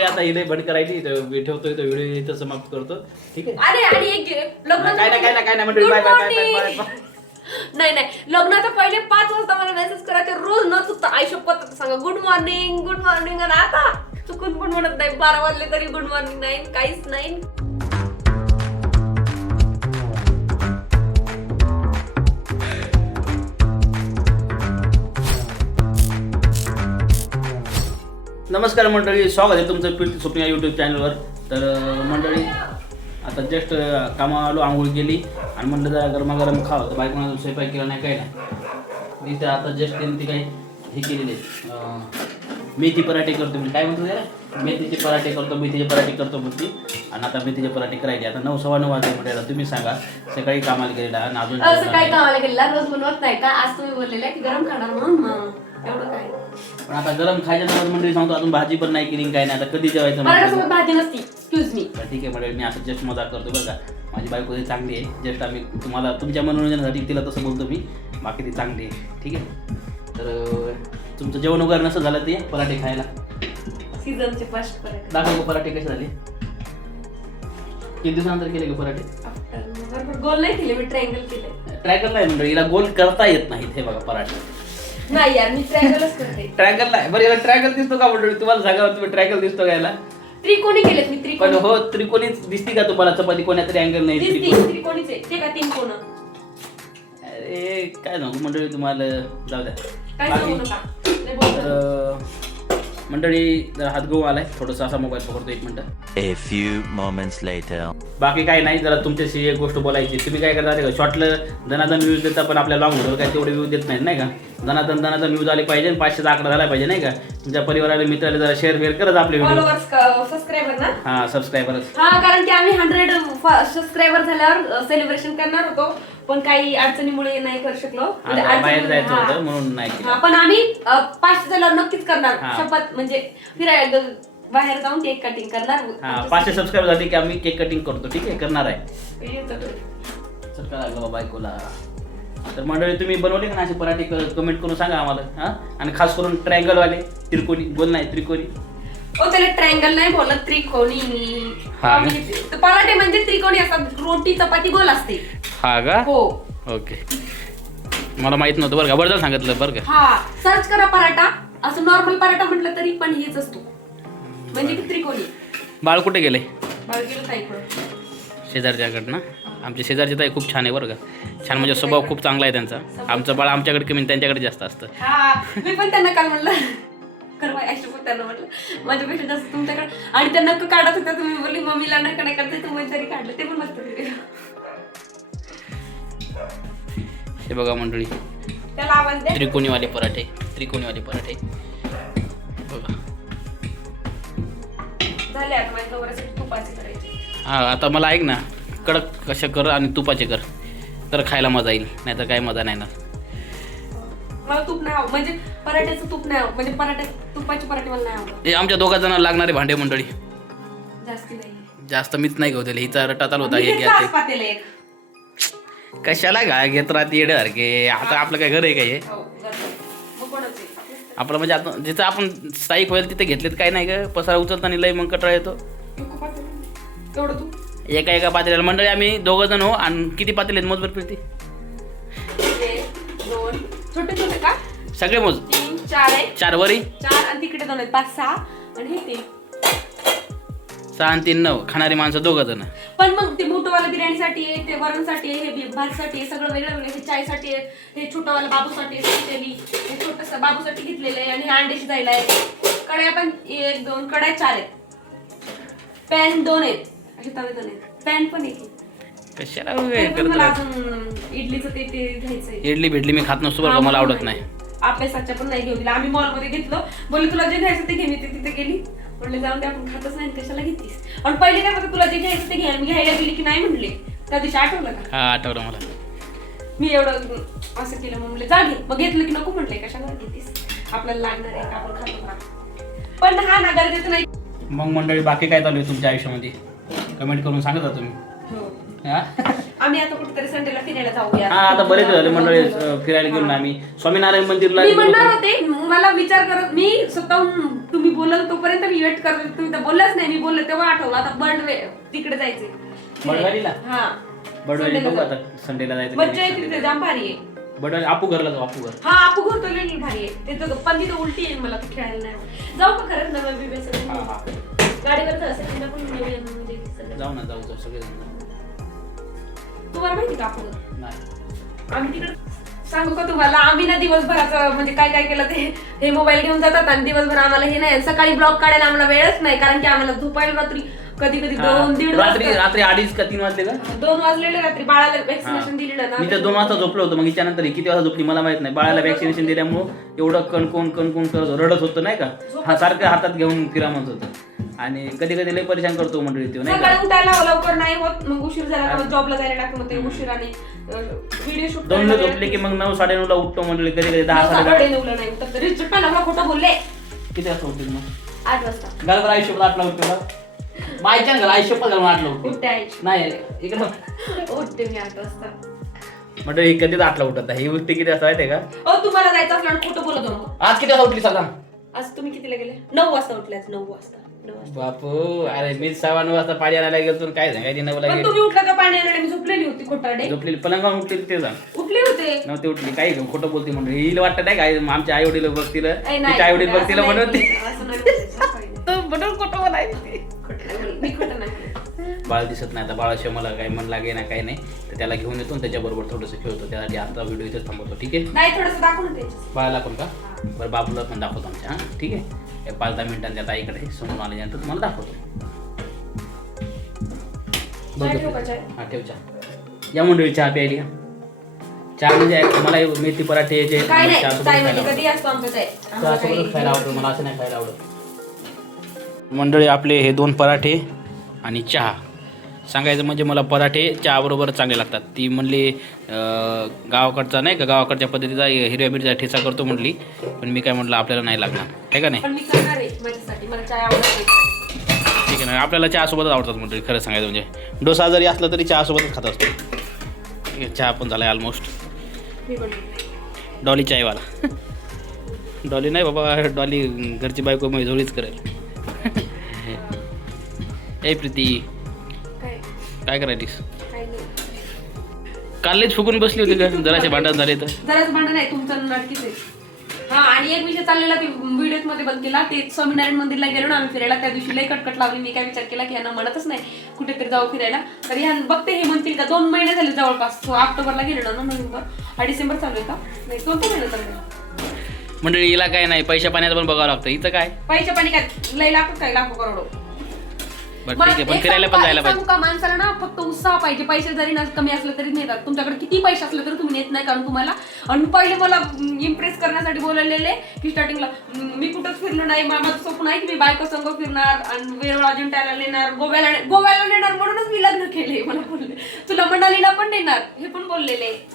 आता हिले बंद करायची तर मी ठेवतोय तो व्हिडिओ इथं समाप्त करतो. ठीक आहे? अरे आणि एक लग्न काय नाही काय नाही काय नाही मंडळी bye bye bye bye bye bye नाही नाही लग्नाच्या पहिले पाच वाजता मला मेसेज करायचे रोज न चुकता शपथ सांगा गुड मॉर्निंग गुड मॉर्निंग आणि आता चुकून पण म्हणत नाही बारा वाजले तरी गुड मॉर्निंग नाही काहीच नाही. नमस्कार मंडळी स्वागत आहे तुमचं पीठ स्वप्न या यूट्यूब चॅनलवर तर मंडळी आता जस्ट कामा आलो आंघोळ केली आणि म्हणलं जरा गरमागरम खावं. तर बायकोनं स्वयंपाक केला नाही काय नाही. इथं आता जस्ट त्यांनी ती काही हे केलेले मेथी पराठे करतो मी काय म्हणतो त्याला? मेथीचे पराठे करतो मेथीचे पराठे करतो म्हणते. आणि आता मेथीचे पराठे करायचे. आता नऊ सव्वा नऊ वाजले म्हटलं तुम्ही सांगा सकाळी कामाला गेलेला आणि अजून असं काय कामाला गेलेला रोज बनवत नाही का? आज तुम्ही बोललेला की गरम खाणार म्हणून. एवढं काय? पण आता गरम खायच्या नंतर मंडळी सांगतो अजून भाजी पण नाही केली काय नाही. आता कधी जेवायचं? मराठासोबत भाजी नसती. एक्सक्यूज मी तर ठीक आहे मॅडम मी असं जस्ट मजा करतो बरं का. माझी बायको ती चांगली आहे. जस्ट आम्ही तुम्हाला तुमच्या मनोरंजनासाठी तिला तसं बोलतो मी. बाकी ती चांगली आहे. ठीक आहे? तर तुमचं जेवण वगैरे नसं झालं ते पराठे खायला? सीझनचे फर्स्ट दाखव गं पराठे कसे झाले? किती दिवसानंतर केले का पराठे? गोल नाही केले मी ट्रायंगल केले. ट्रॅगल नाही म्हणजे हिला गोल करता येत नाही हे बघा पराठे. नाही यार मी ट्रायंगलच करते. ट्रॅगल नाही. बरं याला ट्रॅगल दिसतो का मंडळी? तुम्हाला सांगा तुम्ही ट्रॅगल दिसतो का याला? त्रिकोणी केलेत मी पण त्रिकोणी. हो त्रिकोणीच दिसती का तुम्हाला? चपाती कोणत्या तरी अँगल नाही दिसती त्रिकोणी त्रिकोणीचे ते का तीन कोण? अरे काय सांगू मंडळी तुम्हाला? जाऊ द्या. काय बाकी- सांगू नका. लय बोलतो. तर मंडळी जरा हात गहू आलाय. थोडंसं असा मोबाईल पकडतो एक minute. A few moments later. बाकी काय नाही जरा तुमच्याशी एक गोष्ट बोलायची. तुम्ही काय करता का शॉर्टलं दनादन व्ह्यूज देता पण आपल्या लॉंग व्हिडिओ काय तेवढे व्ह्यूज देत नाहीत नाही का? दनादन दनादन व्ह्यूज आले पाहिजे आणि पाचशेचा आकडा झाला पाहिजे नाही का? तुमच्या परिवाराला मित्राला जरा शेअर फेअर करत आपले व्हिडिओ सबस्क्रायबर ना? हां सबस्क्रायबरच हा कारण की आम्ही हंड्रेड सबस्क्रायबर झाल्यावर सेलिब्रेशन करणार होतो. पण काही अडचणीमुळे नाही करू शकलो. म्हणजे बाहेर जायचं हा. म्हणून नाही केलं. हा, पण आम्ही अ, पाचशे नक्कीच करणार. हा. शपथ म्हणजे फिरायला बाहेर जाऊन केक कटिंग करणार. हां पाचशे सबस्क्राईबर झाले की आम्ही केक कटिंग करतो. ठीक आहे करणार आहे. येतं. लागलं बायकोला. तर मंडळी तुम्ही बनवले का ना असे पराठे? कमेंट करून सांगा आम्हाला हां? आणि खास करून ट्रायंगल वाले त्रिकोणी. बोल नाही त्रिकोणी. ओ त्याला ट्रायंगल नाही बोलत त्रिकोणी. हा. आम्ही- तर पराठे म्हणजे त्रिकोणी असतात. रोटी चपाती गोल असते. हा का? हो. ओके. मला माहीत नव्हतं बरं का. बरं सांगितलं बरं का. हा सर्च करा पराठा. असं नॉर्मल पराठा म्हटलं तरी पण हेच असतो. म्हणजे की त्रिकोणी. बाळ कुठे गेले? बाळ गेलं ताईकडं. शेजारच्याकडनं आमचे शेजारचे ताई खूप छान आहे बरं का. छान म्हणजे स्वभाव खूप चांगला आहे त्यांचा. आमचं बाळ आमच्याकडे कमी त्यांच्याकडे जास्त असतं. हा मी पण त्यांना काल म्हणलं. करवा ऍक्च्युअली पण त्यांना म्हटलं. माझ्यापेक्षा जास्त तुमच्याकडे. आणि त्या नक्क काढत होत्या तुम्ही बोलली मम्मीला नाही करते तुम्ही तरी काढलं. ते पण मस्त. हे बघा मंडळी. त्रिकोणीवाले पराठे त्रिकोणीवाले पराठे. बघा. हा आता मला ऐक ना कडक कशा कर आणि तुपाचे कर. तर खायला मजा येईल नाहीतर काय मजा नाही ना मला तूप नाही आवड म्हणजे पराठ्याचं तूप नाही आवड म्हणजे पराठ्या तुपाचे पराठे मला नाही आवडत. हे आमच्या दोघा जणांना लागणारे भांडे मंडळी. जास्ती नाही. मीच नाही घेऊ दिले. हिचा रटा चालू होता हे एक. कशाला काय घेत राहते येड्यासारखे आता आपलं काय घर आहे काय हे? आपलं म्हणजे आता जिथं आपण स्थायिक होईल तिथे घेतलेत काय नाही का? पसारा उचलताना लय मग कटाळा येतो. एका एका पातेल्याला. मंडळी आम्ही दोघं जण हो आणि किती पातेले आहेत छोटे का? सगळे मोज. चार वरी. चार आणि तिकडे दोन आहेत. पाच सहा आणि हे तीन. सहा आणि तीन नऊ. खाणारी माणसं दोघं जण. पण मग ते मोठंवाला बिर्याणीसाठी आहे ते वरणसाठी आहे हे भातसाठी आहे सगळं वेगळं वेगळं हे चायसाठी आहे हे छोटंवालं बाबूसाठी आहे हे छोटंसं बाबूसाठी घेतलेलं आहे आणि हे अंडे शिजायला आहे. कड्या पण एक दोन कड्या चार आहेत. पॅन दोन आहेत. असे तवे दोन आहेत. पॅन पण एक आहे. कशाला तरी हे पण करत मला राहते? अजून इडलीचं ते ते घ्यायचंय. इडली भेटली मी खात नसतो बरं का मला आवडत नाही. अभ्यासाच्या पण नाही घेऊ दिला. आम्ही मॉलमध्ये घेतलं. बोलले तुला जे घ्यायचं ते घे मी ते तिथे गेली. म्हणले जाऊन ते आपण खातच नाही कशाला घेतीस? आणि पहिले काय होतं तुला जे घ्यायचं ते घे. आणि मी घ्यायला गेली की नाही म्हणले. त्या दिवशी आठवलं का? हा आठवलं मला. मी एवढं असं केलं मग म्हणले जा घे. मग घेतलं की नको म्हणले कशाला घेतीस? आपल्याला लागणार आहे का? आपण खातो का? पण हा ना गरजेचं नाही. मग मंडळी बाकी काय चालू आहे तुमच्या आयुष्यामध्ये? कमेंट करून सांगता तुम्ही. हो. आम्ही आता कुठेतरी संडेला फिरायला जाऊया. हा, आता बरेच झाले मंडळी अं, फिरायला गेलो ना आम्ही. स्वामीनारायण मंदिरला मी म्हणणार होतो. होते मला विचार करत मी स्वतःहून तुम्ही बोलत तोपर्यंत मी वेट करत होते. तुम्ही तर बोललाच नाही मी बोलले तेव्हा आठवलं आता बंड तिकडे जायचे बंडवालीला? हा बडवाली संडेला बघू जाऊ. आता संडेला जायचं मज्जा येते नाही तिथे जाम भारी आहे संडेला. बडवाली आपू घरला जाऊ आपू घर हा आपू घर तो लई भारी आहे ते तर पण तिथं उलटी आहे मला ते खेळायला नाही आवडत. जाऊ का खरंच नव्या बिब्या हा सगळे हा गाडीवर जाऊ असेल पण नेऊया म्हणजे सगळं. जाऊ ना जाऊ जाऊ सगळे जाऊ तुम्हाला माहिती का आपू घर? नाही आम्ही तिकडे सांगू का तुम्हाला? आम्ही ना दिवसभराचं म्हणजे काय काय केलं ते हे मोबाईल घेऊन जातात आणि दिवसभर आम्हाला हे नाही सकाळी ब्लॉग काढायला आम्हाला वेळच नाही कारण की आम्हाला झोपायला रात्री कधी कधी दोन दीड रात्री वाजता. रात्री अडीच का तीन वाजले का? दोन वाजलेले रात्री बाळाला. वॅक्सिनेशन दिलेलं ना. मी तर दोन वाजता झोपलो होतो मग हिच्यानंतर ही किती वाजता झोपली मला माहीत नाही. बाळाला वॅक्सिनेशन दिल्यामुळं एवढं कणकोण कणकोण करत रडत होतं नाही का? हा सारखं हातात घेऊन फिरा म्हणत होतं. आणि कधी कधी लय परेशान करतो मंडळी तो नाही का? सकाळी उठायला लवकर नाही होत मग उशीर झाला का जॉबला जायला लागतं मग ते उशिराने व्हिडिओ शूट दोन झोपले की मग नऊ साडे नऊला उठतो मंडळी कधी कधी दहा साडे नऊला नाही उठत. तरी चुट्टा मला खोटं बोलले. किती वाजता उठतील मग? आठ वाजता. घरात आयुष्यभर आठला उठतो बायच्या घरा आयुष्यभर घालून आठला उठतो. नाही इकडं उठते मी आठ वाजता. मंडळी कधीच आठला उठत नाही. ही उठते किती वाजता माहिती आहे का? ओ तुम्हाला जायचं असलं ना खोटं बोलत आज किती वाजता उठली सांगा. आज तुम्ही कितीला गेले? नऊ वाजता उठले आज नऊ वाजता नऊ वाजता. बापू अरे मी सव्वा नऊ वाजता पाणी आणायला गेलो तर काय सांगायची नऊला पण गेली. तुम्ही उठला का पाणी आणायला मी झोपलेली होती खोटाडे झोपलेली. पलंगावर उठली ते सांग उठले होते? नव्हते उठली. काही घेऊन खोटं बोलते म्हणून. हिला वाटतं नाही काय आमच्या आई वडील बघतील नाही, तिच्या आई वडील बघतील म्हणून ते बोलायचं, असं नाही. म्हणून खोटं बोलायचं. खोटं. मी खोटं नाही. बाळ दिसत नाही. आता बाळाशिवाय मला काही मन लागे ना काही नाही. तर त्याला घेऊन येतो आणि त्याच्याबरोबर थोडंसं खेळतो. त्यासाठी आता व्हिडिओ इथेच थांबवतो. ठीक आहे? नाही थोडस दाखवून त्याच्यात बाळाला पण का? बरं बाबूला पण दाखवतो आमच्या हां. ठीक आहे? एक पाच दहा मिनिटांनी त्या ताईकडे समोर आल्यानंतर तुम्हाला दाखवतो? हा ठेव चहा. या मंडळी चहा प्यायली? चहा म्हणजे मला मेथी पराठे खायला म्हणजे खायला आवडतं. मला असं नाही खायला आवडत. मंडळी आपले हे दोन पराठे आणि चहा. सांगायचं म्हणजे मला पराठे चहाबरोबर चांगले लागतात. ती म्हणली गावाकडचा नाही का गावाकडच्या पद्धतीचा हिरव्या मिरच्या ठेचा करतो म्हटली पण मी काय म्हटलं आपल्याला नाही लागणार. आहे का नाही? ठीक आहे ना आपल्याला चहासोबतच आवडतात मंडळी खरं सांगायचं म्हणजे. डोसा जरी असला तरी चहासोबतच खात असतो. ठीक आहे चहा पण झाला आहे ऑलमोस्ट डॉली चायवाला. डॉली नाही बाबा डॉली घरची बायको मग झोळीच करेल. ए प्रीती. काय नाही. कालच फुकून बसली होती का? जरासे भांडण झाले तर. जराच भांडण आहे तुमचं नाटकीच आहे. हा आणि एक विषय चाललेला ती व्हिडिओमध्ये बंद केला. ते स्वामीनारायण मंदिरला गेलो ना आम्ही फिरायला त्या दिवशी लई कटकट लावली मी काय विचार केला की यांना म्हणतच नाही कुठेतरी जाऊ फिरायला. तर ह्या बघते हे म्हणतील का? दोन महिने झाले जवळपास. ऑक्टोबरला गेलो ना नोव्हेंबर. हा डिसेंबर चालू आहे का? नाही कोणता महिना चालू मंडळी हिला काय नाही पैशा पाण्याचं पण बघावं लागतं. इथं काय? पैसे पाणी काय? लई लाखो काय लाखो करोडो. बरं ठीक आहे पण एक फिरायला सांगू पण का- जायला एक पाहिजे. सांगू का माणसाला ना? फक्त उत्साह पाहिजे. पैसे जरी ना कमी असले तरी नेतात. तुमच्याकडे किती पैसे असले तरी तुम्ही नेत नाही कारण तुम्हाला आणि पहिले मला इम्प्रेस करण्यासाठी बोलवलेले की स्टार्टिंगला मी कुठंच फिरलो नाही. मा- माझं स्वप्न आहे की मी बायको संग फिरणार आणि वेरूळ अजिंठ्याला नेणार गोव्याला ने- गोव्याला नेणार म्हणूनच मी लग्न केले मला बोलले. तुला मनालीला पण नेणार हे पण बोललेले.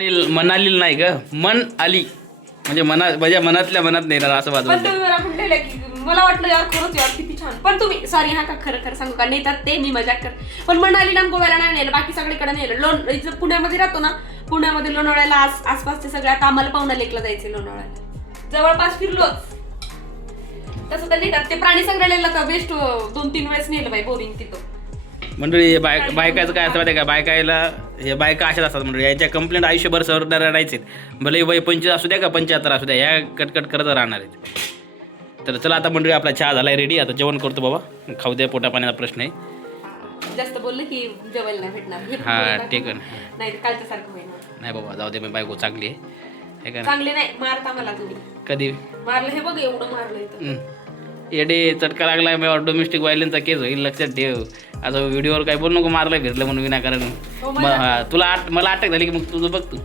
मनाली- मनाली नाही ग. मन आली. म्हणजे मना माझ्या मनातल्या मनात नेणार असं पण वाजवत तुम्ही मला म्हटलेलं की मला वाटलं यार खरंच यार किती छान. पण तुम्ही सॉरी हा का खरं खरं सांगू का? नेतात ते मी मजाक कर. पण मनालीला ना गोव्याला नाही नेलं बाकी सगळीकडे नेलं. लोण इथं पुण्यामध्ये राहतो ना पुण्यामध्ये लोणावळ्याला आस आसपासचे सगळे आता आम्हाला पाहुणा लेकला जायचे लोणावळ्याला. जवळपास फिरलोच. तसं तर नेतात. ते प्राणी संग्रहालयाला तर बेस्ट दोन तीन वेळेस नेलं बाई बोरिंग तिथं. मंडळी हे बाय बायकाचं काय असतं माहिती का? बायकायला हे बायका अशाच असतात मंडळी. याच्या कंप्लेंट आयुष्यभर सर रडायचे भले वय पंचवीस असू द्या का पंच्याहत्तर असू द्या ह्या कटकट करत राहणार आहेत. तर चला आता मंडळी आपला चहा झालाय रेडी आता जेवण करतो बाबा. खाऊ द्या पोटा पाण्याचा प्रश्न आहे. जास्त बोललं की जेवायला नाही भेटणार. हे हा. ठीक आहे. नाही कालच्या सारखं होईना नाही बाबा जाऊ दे मी बायको चांगली आहे. हे का नाही? चांगले नाही मारता मला तुम्ही कधी? मारलं हे बघ एवढं मारलं इथं. येडे चटका लागलाय मी डोमेस्टिक व्हायलन्सचा केस होईल लक्षात ठेव. असं व्हिडिओवर काय बोल नको मारलं फिरलं म्हणून विनाकारण. हो, म- हा, तुला आठ मला अटक झाली की मग तुझं बघ तू.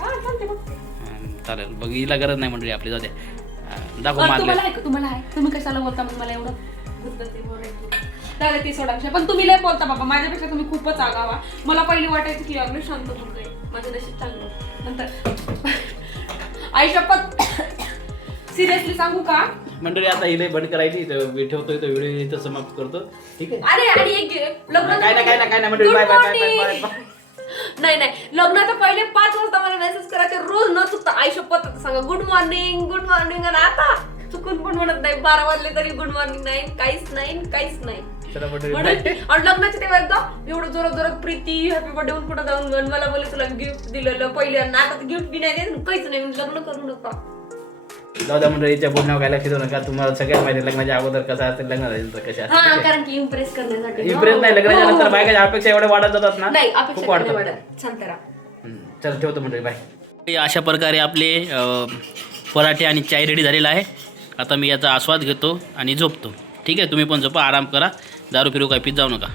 हा चालते हा, चालेल बघ हिला गरज नाही मंडळी आपली जाऊ द्या. हा, दाखव मारलं. तुम्हाला आहे का तुम्हाला आहे. तुम्ही कशाला बोलता मग मला एवढं गुदगुदी बोलायचं. दादा ते सोडा. पण तुम्ही लय बोलता बाबा. माझ्यापेक्षा तुम्ही खूपच आगावा. मला पहिली वाटायचं की अगदी शांत मुलगा आहे माझं नशीब चांगलं. नंतर आई शपथ. सिरियसली सांगू का? मंडळी आता हिले बंद करायची तर मी ठेवतोय तो व्हिडिओ इथं समाप्त करतो. ठीक आहे? अरे आणि एक लग्न काय नाही, काय नाही, काय नाही, मंडळी. Bye, bye, bye, bye, bye, नाही नाही. लग्नाच्या पहिले पाच वाजता मला मेसेज करायचे रोज न आई शपथ सांगा गुड मॉर्निंग गुड मॉर्निंग आणि आता चुकून पण म्हणत नाही बारा वाजले तरी गुड मॉर्निंग नाही काहीच नाही काहीच नाही. आणि लग्नाच्या तेव्हा एकदा एवढं जोरात जोरात प्रीती हॅपी बर्थडे म्हणून कुठं जाऊन मला बोलले तुला गिफ्ट दिलेलं पहिल्यांदा आता गिफ्ट बी नाही देत काहीच नाही म्हणून लग्न करू नका. जाऊ मंडळीच्या बोलण्यावर काय लक्ष देऊ नका. तुम्हाला सगळ्यात माहिती लग्नाच्या अगोदर कसं असतं लग्न झाल्यानंतर कशा कारण की इम्प्रेस करण्यासाठी. इम्प्रेस नाही लग्नाच्या नंतर हो. बायकाच्या अपेक्षा एवढ्या वाढत जातात ना. नाही खूप वाढतात. हम्म. चल ठेवतो मंडळी बाय अशा प्रकारे आपले पराठे आणि चाय रेडी झालेला आहे. आता मी याचा आस्वाद घेतो आणि झोपतो. ठीक आहे? तुम्ही पण झोपा आराम करा. दारू फिरू काय पीत जाऊ नका.